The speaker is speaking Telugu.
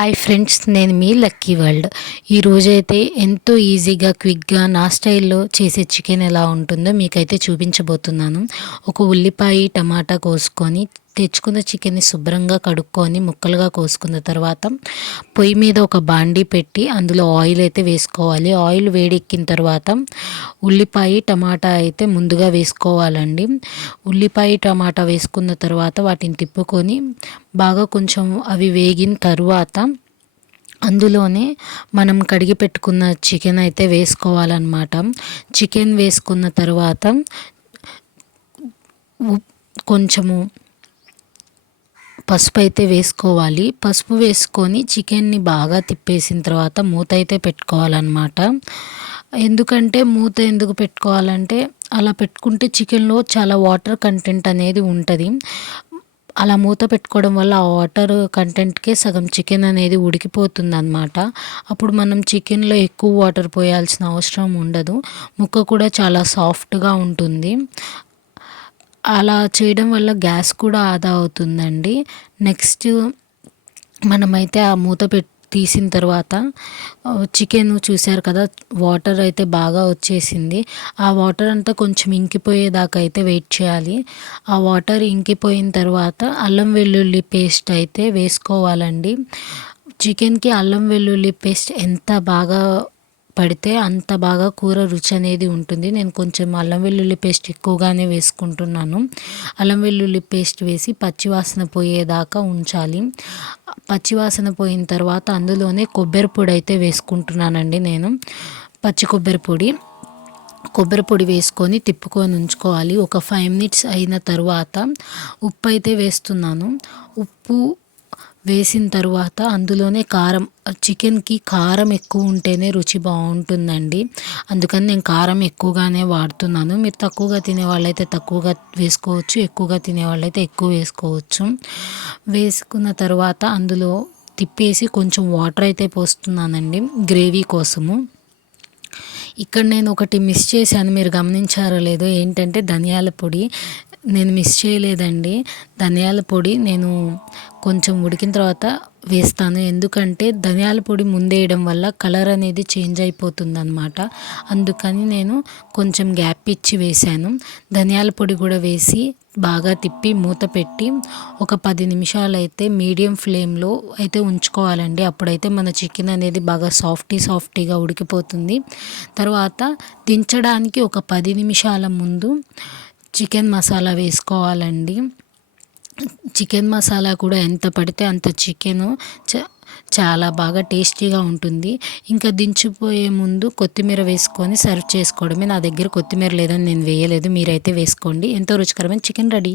హాయ్ ఫ్రెండ్స్ నేను మీ లక్కీ వరల్డ్. ఈరోజైతే ఎంతో ఈజీగా క్విక్గా నా స్టైల్లో చేసే చికెన్ ఎలా ఉంటుందో మీకైతే చూపించబోతున్నాను. ఒక ఉల్లిపాయ టమాటా కోసుకొని తెచ్చుకున్న చికెన్ని శుభ్రంగా కడుక్కొని ముక్కలుగా కోసుకున్న తర్వాత పొయ్యి మీద ఒక బాండీ పెట్టి అందులో ఆయిల్ అయితే వేసుకోవాలి. ఆయిల్ వేడెక్కిన తర్వాత ఉల్లిపాయ టమాటా అయితే ముందుగా వేసుకోవాలండి. ఉల్లిపాయ టమాటా వేసుకున్న తర్వాత వాటిని తిప్పుకొని బాగా కొంచెం అవి వేగిన తర్వాత అందులోనే మనం కడిగి పెట్టుకున్న చికెన్ అయితే వేసుకోవాలన్నమాట. చికెన్ వేసుకున్న తర్వాత కొంచెము పసుపు అయితే వేసుకోవాలి. పసుపు వేసుకొని చికెన్ని బాగా తిప్పేసిన తర్వాత మూత అయితే పెట్టుకోవాలన్నమాట. ఎందుకంటే మూత ఎందుకు పెట్టుకోవాలంటే అలా పెట్టుకుంటే చికెన్లో చాలా వాటర్ కంటెంట్ అనేది ఉంటుంది. అలా మూత పెట్టుకోవడం వల్ల ఆ వాటర్ కంటెంట్కే సగం చికెన్ అనేది ఉడికిపోతుంది అనమాట అప్పుడు మనం చికెన్లో ఎక్కువ వాటర్ పోయాల్సిన అవసరం ఉండదు. ముక్క కూడా చాలా సాఫ్ట్గా ఉంటుంది. అలా చేయడం వల్ల గ్యాస్ కూడా ఆదా అవుతుందండి. నెక్స్ట్ మనమైతే ఆ మూత పెట్టి తీసిన తర్వాత చికెన్ చూశారు కదా వాటర్ అయితే బాగా వచ్చేసింది. ఆ వాటర్ అంతా కొంచెం ఇంకిపోయేదాకా అయితే వెయిట్ చేయాలి. ఆ వాటర్ ఇంకిపోయిన తర్వాత అల్లం వెల్లుల్లి పేస్ట్ అయితే వేసుకోవాలండి. చికెన్కి అల్లం వెల్లుల్లి పేస్ట్ ఎంత బాగా పడితే అంత బాగా కూర రుచి అనేది ఉంటుంది. నేను కొంచెం అల్లం వెల్లుల్లి పేస్ట్ ఎక్కువగానే వేసుకుంటున్నాను. అల్లం వెల్లుల్లి పేస్ట్ వేసి పచ్చివాసన పోయేదాకా ఉంచాలి. పచ్చివాసన పోయిన తర్వాత అందులోనే కొబ్బరి పొడి అయితే వేసుకుంటున్నానండి నేను. పచ్చి కొబ్బరి పొడి. కొబ్బరి పొడి వేసుకొని తిప్పుకొని ఉంచుకోవాలి. ఒక ఫైవ్ మినిట్స్ అయిన తర్వాత ఉప్పు అయితే వేస్తున్నాను. ఉప్పు వేసిన తర్వాత అందులోనే కారం చికెన్కి కారం ఎక్కువ ఉంటేనే రుచి బాగుంటుందండి. అందుకని నేను కారం ఎక్కువగానే వాడుతున్నాను. మీరు తక్కువగా తినే వాళ్ళైతే తక్కువగా వేసుకోవచ్చు ఎక్కువగా తినే వాళ్ళైతే ఎక్కువ వేసుకోవచ్చు. వేసుకున్న తర్వాత అందులో తిప్పేసి కొంచెం వాటర్ అయితే పోస్తున్నానండి గ్రేవీ కోసము. ఇక్కడ నేను ఒకటి మిస్ చేశాను మీరు గమనించారో లేదో ఏంటంటే ధనియాల పొడి. నేను మిస్ చేయలేదండి. ధనియాల పొడి నేను కొంచెం ఉడికిన తర్వాత వేస్తాను. ఎందుకంటే ధనియాల పొడి ముందేయడం వల్ల కలర్ అనేది చేంజ్ అయిపోతుందన్నమాట. అందుకని నేను కొంచెం గ్యాప్ ఇచ్చి వేశాను ధనియాల పొడి కూడా వేసి బాగా తిప్పి మూత పెట్టి ఒక పది నిమిషాలు అయితే మీడియం ఫ్లేమ్లో అయితే ఉంచుకోవాలండి. అప్పుడైతే మన చికెన్ అనేది బాగా సాఫ్టీ సాఫ్టీగా ఉడికిపోతుంది. తర్వాత దించడానికి ఒక పది నిమిషాల ముందు చికెన్ మసాలా వేసుకోవాలండి. చికెన్ మసాలా కూడా ఎంత పడితే అంత చికెను చ చాలా బాగా టేస్టీగా ఉంటుంది. ఇంకా దించిపోయే ముందు కొత్తిమీర వేసుకొని సర్వ్ చేసుకోవడమే నా దగ్గర కొత్తిమీర లేదని నేను వేయలేదు. మీరైతే వేసుకోండి. ఎంతో రుచికరమైన చికెన్ రెడీ.